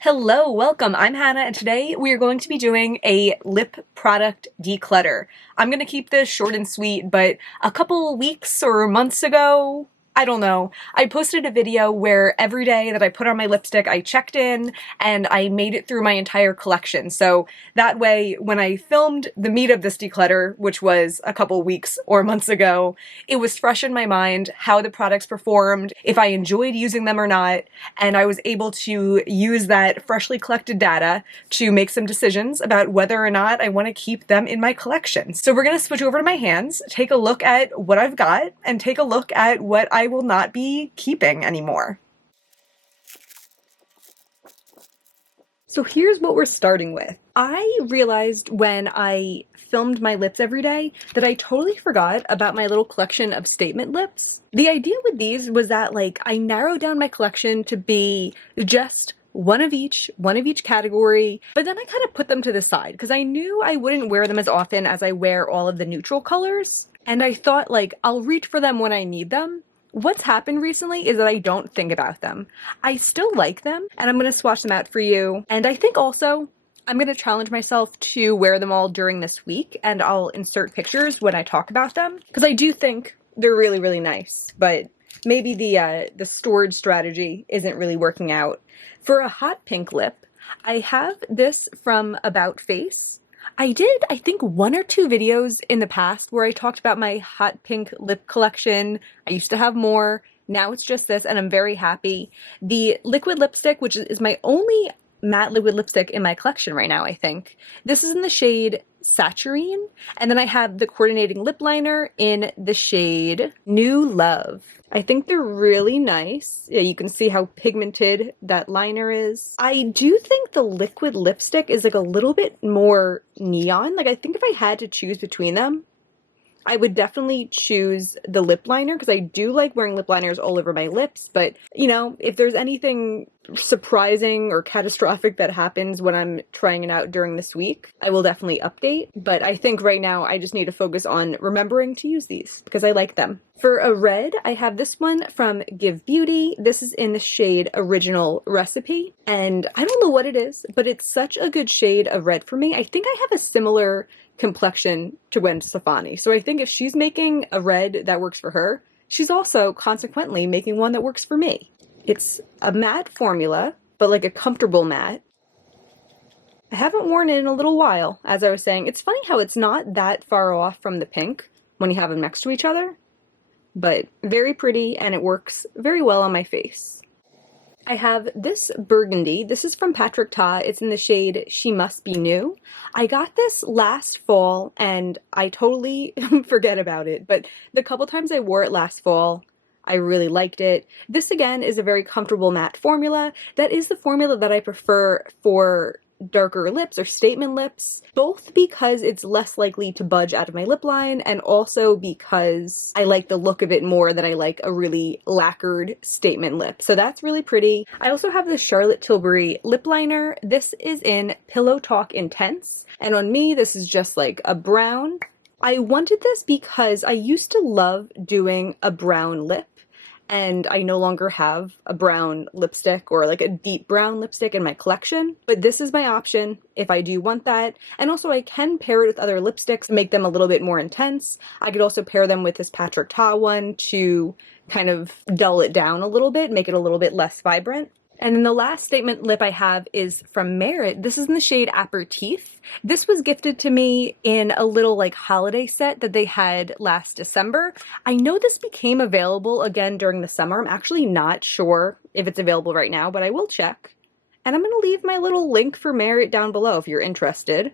Hello, welcome. I'm Hannah, and today we are going to be doing a lip product declutter. I'm going to keep this short and sweet, but a couple weeks or months ago, I don't know, I posted a video where every day that I put on my lipstick, I checked in and I made it through my entire collection. So that way, when I filmed the meat of this declutter, which was a couple weeks or months ago, it was fresh in my mind how the products performed, if I enjoyed using them or not, and I was able to use that freshly collected data to make some decisions about whether or not I want to keep them in my collection. So we're going to switch over to my hands, take a look at what I've got, and take a look at what I will not be keeping anymore. So here's what we're starting with. I realized when I filmed my lips every day that I totally forgot about my little collection of statement lips. The idea with these was that I narrowed down my collection to be just one of each category, but then I kind of put them to the side because I knew I wouldn't wear them as often as I wear all of the neutral colors. And I thought I'll reach for them when I need them. What's happened recently is that I don't think about them. I still like them, and I'm going to swatch them out for you. And I think also I'm going to challenge myself to wear them all during this week, and I'll insert pictures when I talk about them, because I do think they're really, really nice, but maybe the storage strategy isn't really working out. For a hot pink lip, I have this from About Face. I did, I think, one or two videos in the past where I talked about my hot pink lip collection. I used to have more. Now it's just this, and I'm very happy. The liquid lipstick, which is my only matte liquid lipstick in my collection right now, I think. This is in the shade Saturine, and then I have the coordinating lip liner in the shade New Love. I think they're really nice. Yeah, you can see how pigmented that liner is. I do think the liquid lipstick is a little bit more neon. I think if I had to choose between them, I would definitely choose the lip liner because I do like wearing lip liners all over my lips, but if there's anything surprising or catastrophic that happens when I'm trying it out during this week, I will definitely update. But I think right now I just need to focus on remembering to use these because I like them. For a red, I have this one from Give Beauty. This is in the shade Original Recipe, and I don't know what it is, but it's such a good shade of red for me. I think I have a similar complexion to Gwen Stefani, so I think if she's making a red that works for her, she's also consequently making one that works for me. It's a matte formula, but a comfortable matte. I haven't worn it in a little while, as I was saying. It's funny how it's not that far off from the pink when you have them next to each other, but very pretty, and it works very well on my face. I have this burgundy. This is from Patrick Ta. It's in the shade She Must Be New. I got this last fall, and I totally forget about it, but the couple times I wore it last fall, I really liked it. This, again, is a very comfortable matte formula. That is the formula that I prefer for darker lips or statement lips, both because it's less likely to budge out of my lip line and also because I like the look of it more than I like a really lacquered statement lip. So that's really pretty. I also have the Charlotte Tilbury lip liner. This is in Pillow Talk Intense, and on me this is just a brown. I wanted this because I used to love doing a brown lip, and I no longer have a brown lipstick or a deep brown lipstick in my collection, but this is my option if I do want that. And also I can pair it with other lipsticks, make them a little bit more intense. I could also pair them with this Patrick Ta one to kind of dull it down a little bit, make it a little bit less vibrant. And then the last statement lip I have is from Merit. This is in the shade Aperitif. This was gifted to me in a little holiday set that they had last December. I know this became available again during the summer. I'm actually not sure if it's available right now, but I will check. And I'm going to leave my little link for Merit down below if you're interested.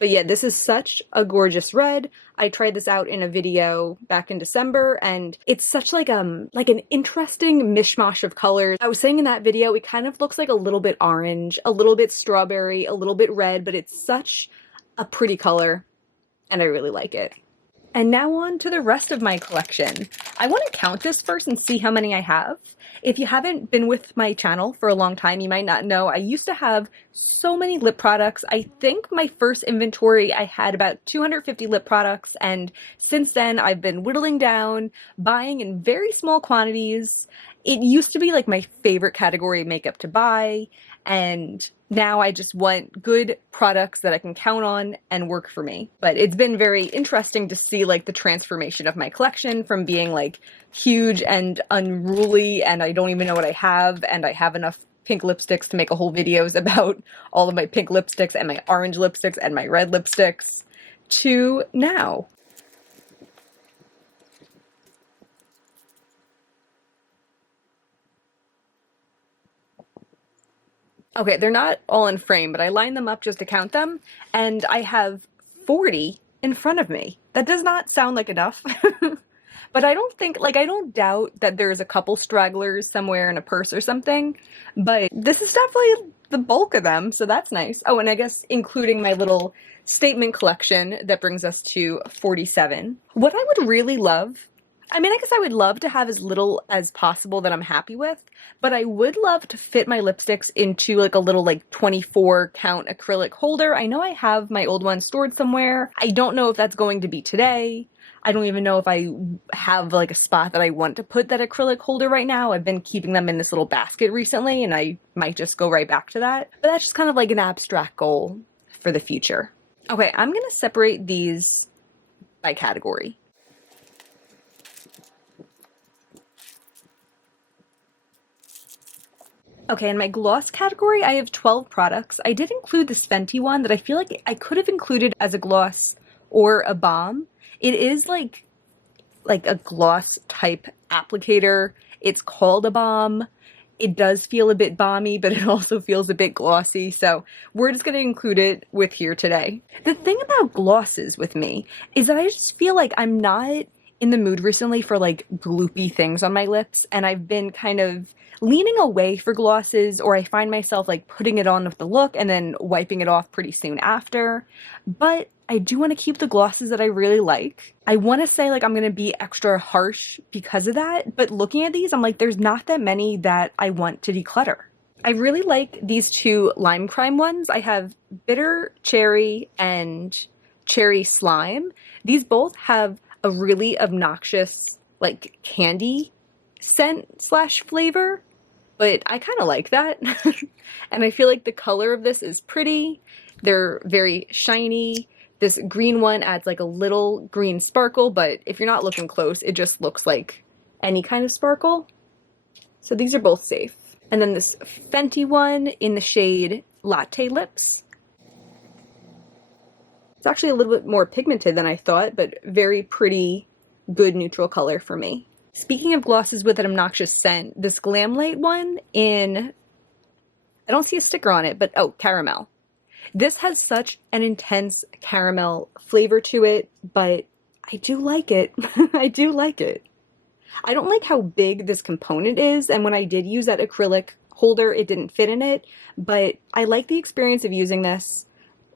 But yeah, this is such a gorgeous red. I tried this out in a video back in December, and it's such an interesting mishmash of colors. I was saying in that video, it kind of looks like a little bit orange, a little bit strawberry, a little bit red, but it's such a pretty color, and I really like it. And now on to the rest of my collection. I want to count this first and see how many I have. If you haven't been with my channel for a long time, you might not know I used to have so many lip products. I think my first inventory I had about 250 lip products, and since then I've been whittling down, buying in very small quantities. It used to be my favorite category of makeup to buy, And now I just want good products that I can count on and work for me. But it's been very interesting to see like the transformation of my collection from being like huge and unruly and I don't even know what I have and I have enough pink lipsticks to make a whole videos about all of my pink lipsticks and my orange lipsticks and my red lipsticks to now. Okay, they're not all in frame, but I line them up just to count them, and I have 40 in front of me. That does not sound like enough. But I don't think, like, I don't doubt that there's a couple stragglers somewhere in a purse or something, but this is definitely the bulk of them, so that's nice. Oh, and I guess including my little statement collection that brings us to 47. What I would really love, I mean, I guess I would love to have as little as possible that I'm happy with, but I would love to fit my lipsticks into like a little like 24 count acrylic holder. I know I have my old one stored somewhere. I don't know if that's going to be today. I don't even know if I have like a spot that I want to put that acrylic holder right now. I've been keeping them in this little basket recently and I might just go right back to that. But that's just kind of like an abstract goal for the future. Okay, I'm gonna separate these by category. Okay, in my gloss category, I have 12 products. I did include this Fenty one that I feel like I could have included as a gloss or a balm. It is like a gloss type applicator. It's called a balm. It does feel a bit balmy, but it also feels a bit glossy. So we're just going to include it with here today. The thing about glosses with me is that I just feel like I'm not in the mood recently for like gloopy things on my lips. And I've been kind of leaning away for glosses, or I find myself like putting it on with the look and then wiping it off pretty soon after. But I do want to keep the glosses that I really like. I want to say like I'm going to be extra harsh because of that, but looking at these, I'm like, there's not that many that I want to declutter. I really like these two lime crime ones. I have bitter cherry and cherry slime. These both have a really obnoxious like candy scent slash flavor, but I kind of like that. And I feel like the color of this is pretty. They're very shiny. This green one adds like a little green sparkle, but if you're not looking close, it just looks like any kind of sparkle. So these are both safe. And then this Fenty one in the shade Latte Lips. It's actually a little bit more pigmented than I thought, but very pretty, good neutral color for me. Speaking of glosses with an obnoxious scent, this Glamlight one in, I don't see a sticker on it, but oh, caramel. This has such an intense caramel flavor to it, but I do like it. I do like it. I don't like how big this component is, and when I did use that acrylic holder, it didn't fit in it, but I like the experience of using this.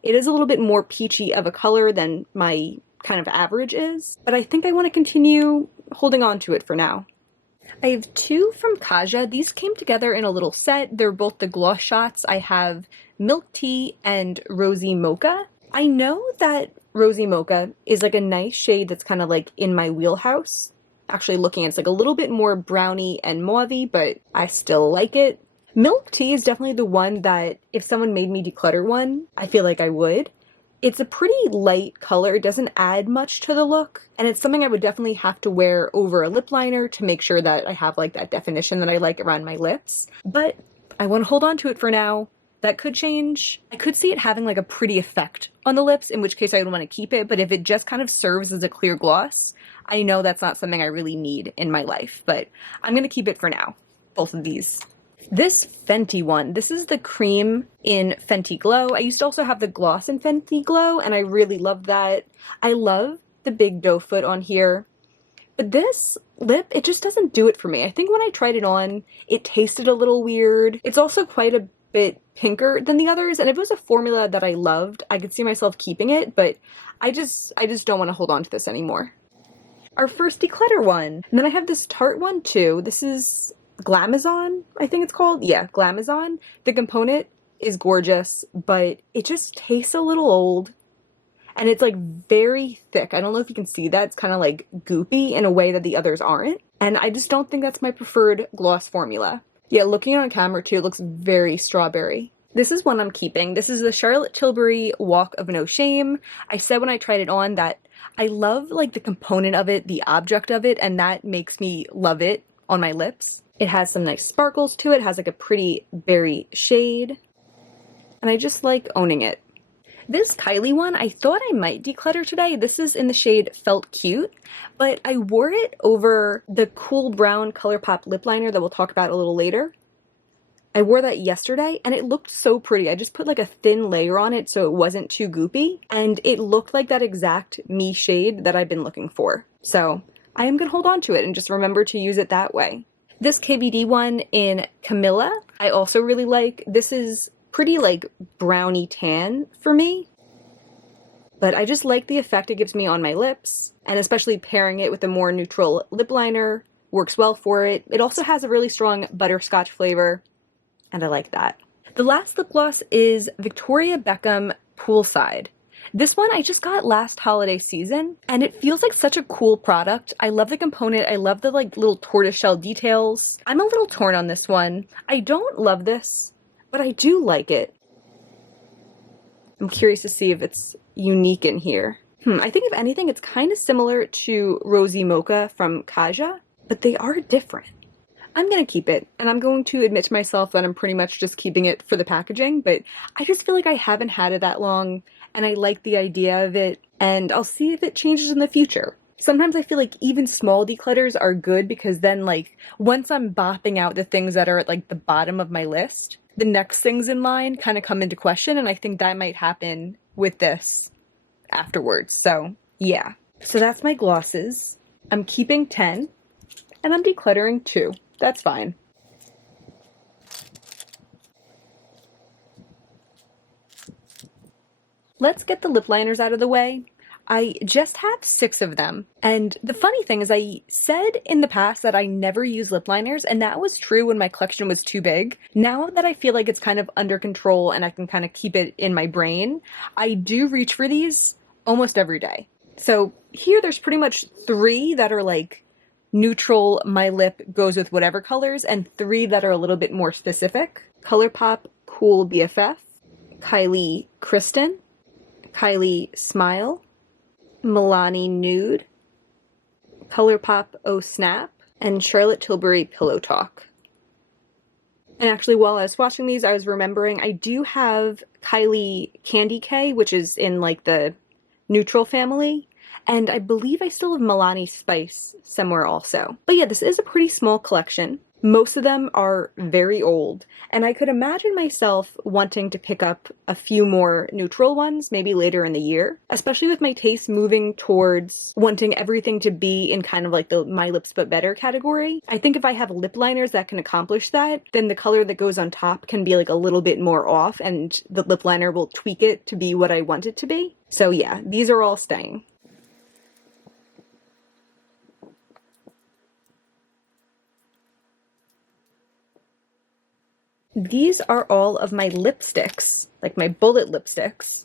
It is a little bit more peachy of a color than my kind of average is, but I think I want to continue holding on to it for now. I have two from Kaja. These came together in a little set. They're both the gloss shots. I have Milk Tea and Rosy Mocha. I know that Rosy Mocha is like a nice shade that's kind of like in my wheelhouse. Actually looking, it's like a little bit more browny and mauvey, but I still like it. Milk Tea is definitely the one that if someone made me declutter one, I feel like I would. It's a pretty light color, it doesn't add much to the look, and it's something I would definitely have to wear over a lip liner to make sure that I have like that definition that I like around my lips. But I want to hold on to it for now. That could change. I could see it having like a pretty effect on the lips, in which case I would want to keep it, but if it just kind of serves as a clear gloss, I know that's not something I really need in my life, but I'm going to keep it for now, both of these. This Fenty one, this is the cream in Fenty Glow. I used to also have the gloss in Fenty Glow, and I really love that. I love the big doe foot on here, but this lip, it just doesn't do it for me. I think when I tried it on, it tasted a little weird. It's also quite a bit pinker than the others, and if it was a formula that I loved, I could see myself keeping it, but I just don't want to hold on to this anymore. Our first declutter one. And then I have this Tarte one too. This is Glamazon, I think it's called. Yeah, Glamazon. The component is gorgeous, but it just tastes a little old. And it's like very thick. I don't know if you can see that. It's kind of like goopy in a way that the others aren't. And I just don't think that's my preferred gloss formula. Yeah, looking on camera too, it looks very strawberry. This is one I'm keeping. This is the Charlotte Tilbury Walk of No Shame. I said when I tried it on that I love like the component of it, the object of it, and that makes me love it on my lips. It has some nice sparkles to it, has like a pretty berry shade, and I just like owning it. This Kylie one, I thought I might declutter today. This is in the shade Felt Cute, but I wore it over the cool brown ColourPop lip liner that we'll talk about a little later. I wore that yesterday and it looked so pretty. I just put like a thin layer on it so it wasn't too goopy, and it looked like that exact me shade that I've been looking for. So I am gonna hold on to it and just remember to use it that way. This KVD one in Camilla, I also really like. This is pretty like browny tan for me, but I just like the effect it gives me on my lips, and especially pairing it with a more neutral lip liner works well for it. It also has a really strong butterscotch flavor, and I like that. The last lip gloss is Victoria Beckham Poolside. This one I just got last holiday season, and it feels like such a cool product. I love the component. I love the like little tortoiseshell details. I'm a little torn on this one. I don't love this, but I do like it. I'm curious to see if it's unique in here. I think if anything, it's kind of similar to Rosy Mocha from Kaja, but they are different. I'm gonna keep it, and I'm going to admit to myself that I'm pretty much just keeping it for the packaging, but I just feel like I haven't had it that long, and I like the idea of it, and I'll see if it changes in the future. Sometimes I feel like even small declutters are good because then like once I'm bopping out the things that are at like the bottom of my list, the next things in line kind of come into question, and I think that might happen with this afterwards. So yeah. So that's my glosses. I'm keeping 10, and I'm decluttering 2. That's fine. Let's get the lip liners out of the way. I just have 6 of them. And the funny thing is I said in the past that I never use lip liners, and that was true when my collection was too big. Now that I feel like it's kind of under control and I can kind of keep it in my brain, I do reach for these almost every day. So here there's pretty much 3 that are like neutral, my lip goes with whatever colors, and 3 that are a little bit more specific. ColourPop Cool BFF, Kylie Kristen, Kylie Smile, Milani Nude, ColourPop Oh Snap, and Charlotte Tilbury Pillow Talk. And actually, while I was watching these, I was remembering I do have Kylie Candy K, which is in like the neutral family, and I believe I still have Milani Spice somewhere also. But yeah, this is a pretty small collection. Most of them are very old, and I could imagine myself wanting to pick up a few more neutral ones maybe later in the year, especially with my taste moving towards wanting everything to be in kind of like the My Lips But Better category. I think if I have lip liners that can accomplish that, then the color that goes on top can be like a little bit more off, and the lip liner will tweak it to be what I want it to be. So yeah, these are all staying. These are all of my lipsticks, like my bullet lipsticks.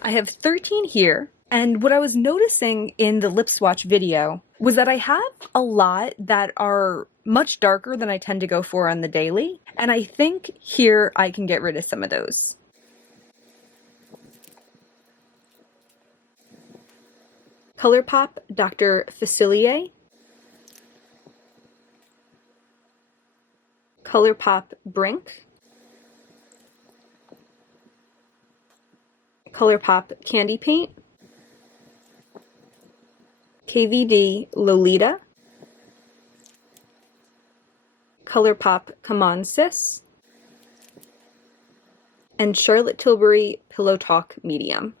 I have 13 here, and what I was noticing in the lip swatch video was that I have a lot that are much darker than I tend to go for on the daily, and I think here I can get rid of some of those. ColourPop Dr. Facilier, ColourPop Brink, ColourPop Candy Paint, KVD Lolita, ColourPop Come On Sis, and Charlotte Tilbury Pillow Talk Medium.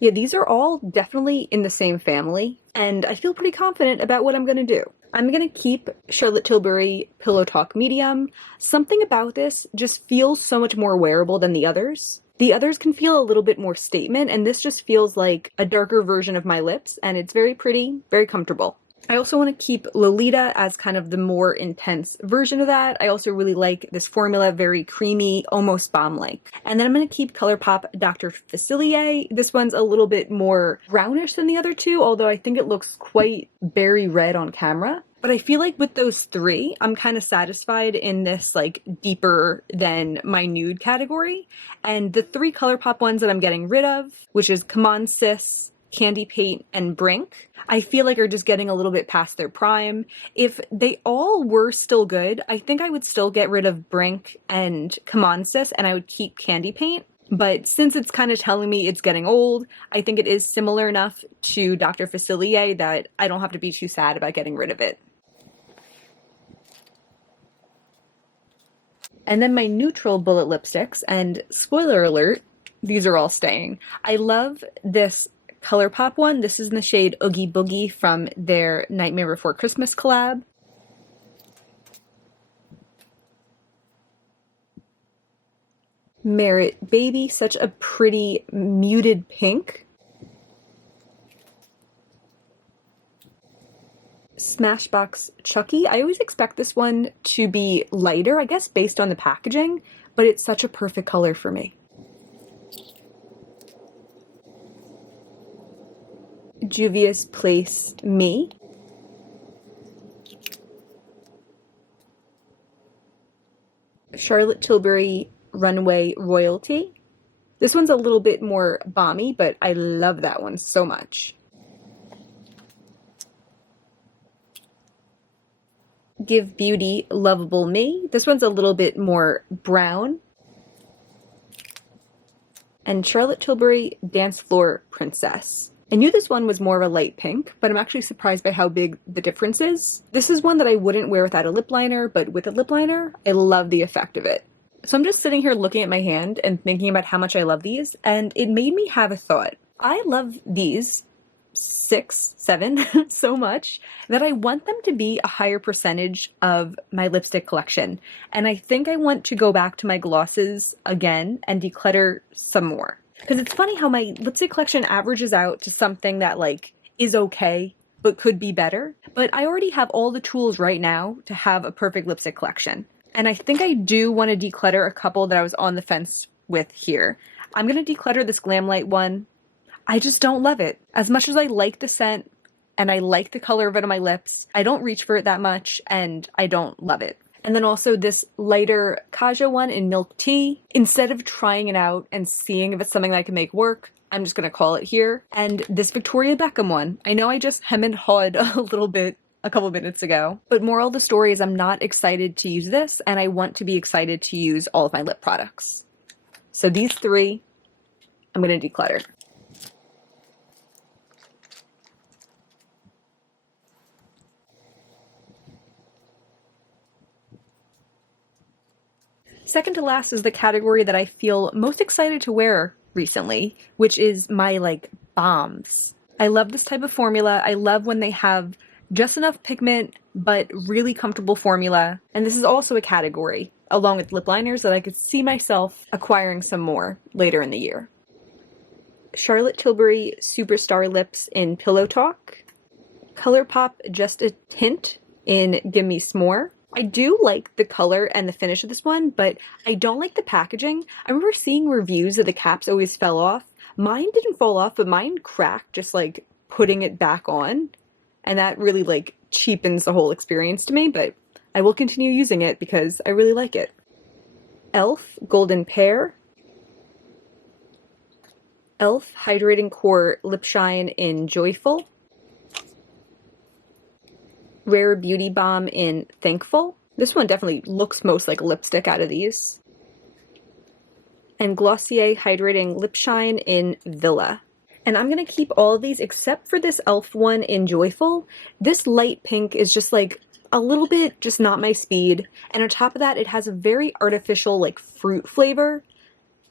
Yeah, these are all definitely in the same family, and I feel pretty confident about what I'm going to do. I'm going to keep Charlotte Tilbury Pillow Talk Medium. Something about this just feels so much more wearable than the others. The others can feel a little bit more statement, and this just feels like a darker version of my lips, and it's very pretty, very comfortable. I also want to keep Lolita as kind of the more intense version of that. I also really like this formula, very creamy, almost balm-like. And then I'm going to keep ColourPop Dr. Facilier. This one's a little bit more brownish than the other two, although I think it looks quite berry red on camera. But I feel like with those three, I'm kind of satisfied in this like deeper than my nude category. And the three ColourPop ones that I'm getting rid of, which is Come On Sis, Candy Paint, and Brink, I feel like are just getting a little bit past their prime. If they all were still good, I think I would still get rid of Brink and Come On Sis, and I would keep Candy Paint. But since it's kind of telling me it's getting old, I think it is similar enough to Dr. Facilier that I don't have to be too sad about getting rid of it. And then my neutral bullet lipsticks, and spoiler alert, these are all staying. I love this ColourPop one. This is in the shade Oogie Boogie from their Nightmare Before Christmas collab. Merit Baby, such a pretty muted pink. Smashbox Chucky. I always expect this one to be lighter, I guess based on the packaging, but it's such a perfect color for me. Juvia's Place Me. Charlotte Tilbury Runway Royalty. This one's a little bit more balmy, but I love that one so much. Give Beauty Lovable Me. This one's a little bit more brown. And Charlotte Tilbury Dance Floor Princess. I knew this one was more of a light pink, but I'm actually surprised by how big the difference is. This is one that I wouldn't wear without a lip liner, but with a lip liner, I love the effect of it. So I'm just sitting here looking at my hand and thinking about how much I love these, and it made me have a thought. I love these 6, 7 so much that I want them to be a higher percentage of my lipstick collection. And I think I want to go back to my glosses again and declutter some more. Because it's funny how my lipstick collection averages out to something that like is okay, but could be better. But I already have all the tools right now to have a perfect lipstick collection. And I think I do want to declutter a couple that I was on the fence with here. I'm going to declutter this Glamlight one. I just don't love it. As much as I like the scent and I like the color of it on my lips, I don't reach for it that much and I don't love it. And then also this lighter Kaja one in Milk Tea. Instead of trying it out and seeing if it's something that I can make work, I'm just going to call it here. And this Victoria Beckham one. I know I just hem and hawed a little bit a couple minutes ago, but moral of the story is I'm not excited to use this and I want to be excited to use all of my lip products. So these three, I'm going to declutter. Second to last is the category that I feel most excited to wear recently, which is my like bombs. I love this type of formula. I love when they have just enough pigment, but really comfortable formula. And this is also a category, along with lip liners, that I could see myself acquiring some more later in the year. Charlotte Tilbury Superstar Lips in Pillow Talk. ColourPop Just a Hint in Gimme S'more. I do like the color and the finish of this one, but I don't like the packaging. I remember seeing reviews that the caps always fell off. Mine didn't fall off, but mine cracked just like putting it back on. And that really like cheapens the whole experience to me, but I will continue using it because I really like it. e.l.f. Golden Pear. e.l.f. Hydrating Core Lip Shine in Joyful. Rare Beauty Balm in Thankful. This one definitely looks most like a lipstick out of these. And Glossier Hydrating Lip Shine in Villa. And I'm going to keep all of these except for this e.l.f. one in Joyful. This light pink is just like a little bit just not my speed. And on top of that, it has a very artificial like fruit flavor.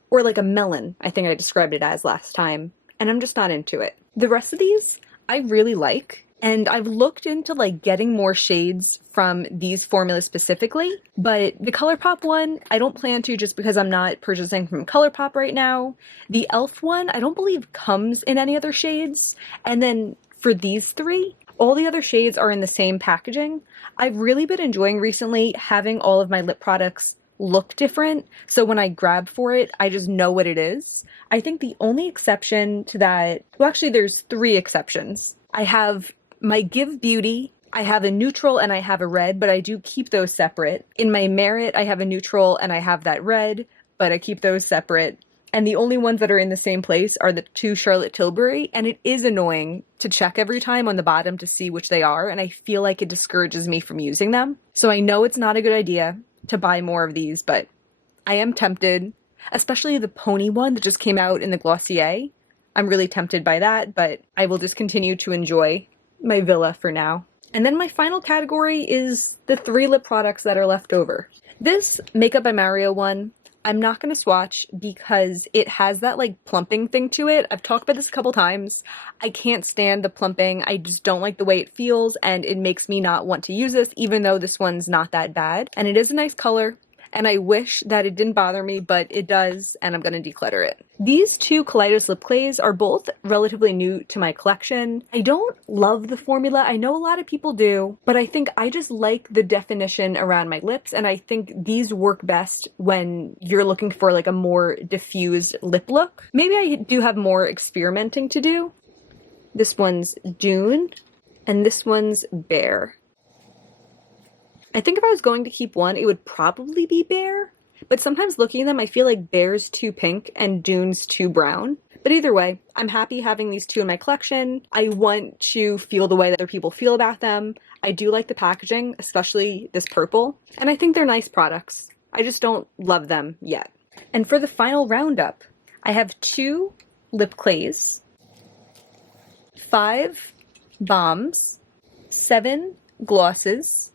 Or like a melon, I think I described it as last time. And I'm just not into it. The rest of these, I really like. And I've looked into like getting more shades from these formulas specifically, but the ColourPop one, I don't plan to just because I'm not purchasing from ColourPop right now. The e.l.f. one, I don't believe comes in any other shades. And then for these three, All the other shades are in the same packaging. I've really been enjoying recently having all of my lip products look different, so when I grab for it, I just know what it is. I think the only exception to that, well, actually, there's three exceptions. I have my Give Beauty, I have a neutral, and I have a red, but I do keep those separate. In my Merit, I have a neutral and I have that red, but I keep those separate. And the only ones that are in the same place are the two Charlotte Tilbury, and it is annoying to check every time on the bottom to see which they are, and I feel like it discourages me from using them. So I know it's not a good idea to buy more of these, but I am tempted, especially the pony one that just came out in the Glossier. I'm really tempted by that, but I will just continue to enjoy my Villa for now. And then my final category is the 3 lip products that are left over. This Makeup by Mario one, I'm not going to swatch because it has that like plumping thing to it. I've talked about this a couple times. I can't stand the plumping. I just don't like the way it feels, and it makes me not want to use this, even though this one's not that bad. And it is a nice color, and I wish that it didn't bother me, but it does, and I'm going to declutter it. These 2 Kaleidos lip clays are both relatively new to my collection. I don't love the formula. I know a lot of people do, but I think I just like the definition around my lips, and I think these work best when you're looking for like a more diffused lip look. Maybe I do have more experimenting to do. This one's Dune, and this one's Bear. I think if I was going to keep one, it would probably be Bear, but sometimes looking at them, I feel like Bear's too pink and Dune's too brown. But either way, I'm happy having these 2 in my collection. I want to feel the way that other people feel about them. I do like the packaging, especially this purple, and I think they're nice products. I just don't love them yet. And for the final roundup, I have 2 lip clays, 5 balms, 7 glosses,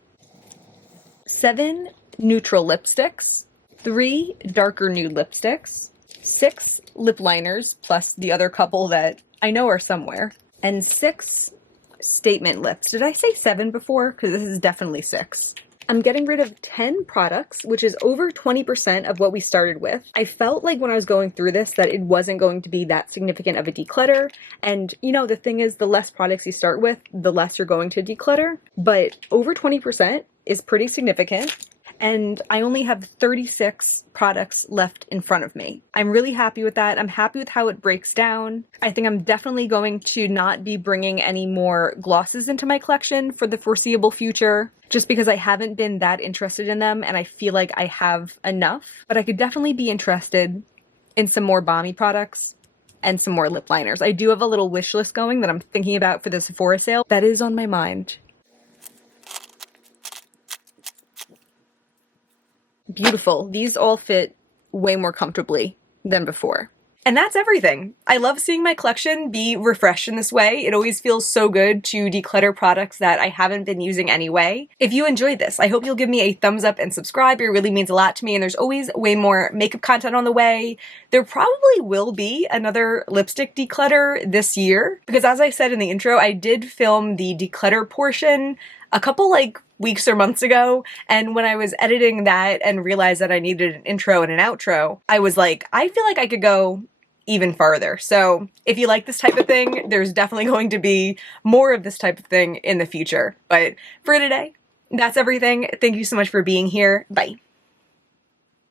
7 neutral lipsticks, 3 darker nude lipsticks, 6 lip liners, plus the other couple that I know are somewhere, and 6 statement lips. Did I say 7 before? Because this is definitely 6. I'm getting rid of 10 products, which is over 20% of what we started with. I felt like when I was going through this that it wasn't going to be that significant of a declutter. And you know, the thing is, the less products you start with, the less you're going to declutter. But over 20% is pretty significant. And I only have 36 products left in front of me. I'm really happy with that. I'm happy with how it breaks down. I think I'm definitely going to not be bringing any more glosses into my collection for the foreseeable future, just because I haven't been that interested in them and I feel like I have enough. But I could definitely be interested in some more balmy products and some more lip liners. I do have a little wish list going that I'm thinking about for the Sephora sale. That is on my mind. Beautiful. These all fit way more comfortably than before. And that's everything. I love seeing my collection be refreshed in this way. It always feels so good to declutter products that I haven't been using anyway. If you enjoyed this, I hope you'll give me a thumbs up and subscribe. It really means a lot to me, and there's always way more makeup content on the way. There probably will be another lipstick declutter this year, because as I said in the intro, I did film the declutter portion a couple weeks or months ago, and when I was editing that and realized that I needed an intro and an outro, I was like, I feel like I could go even farther. So if you like this type of thing, there's definitely going to be more of this type of thing in the future. But for today, that's everything. Thank you so much for being here. Bye.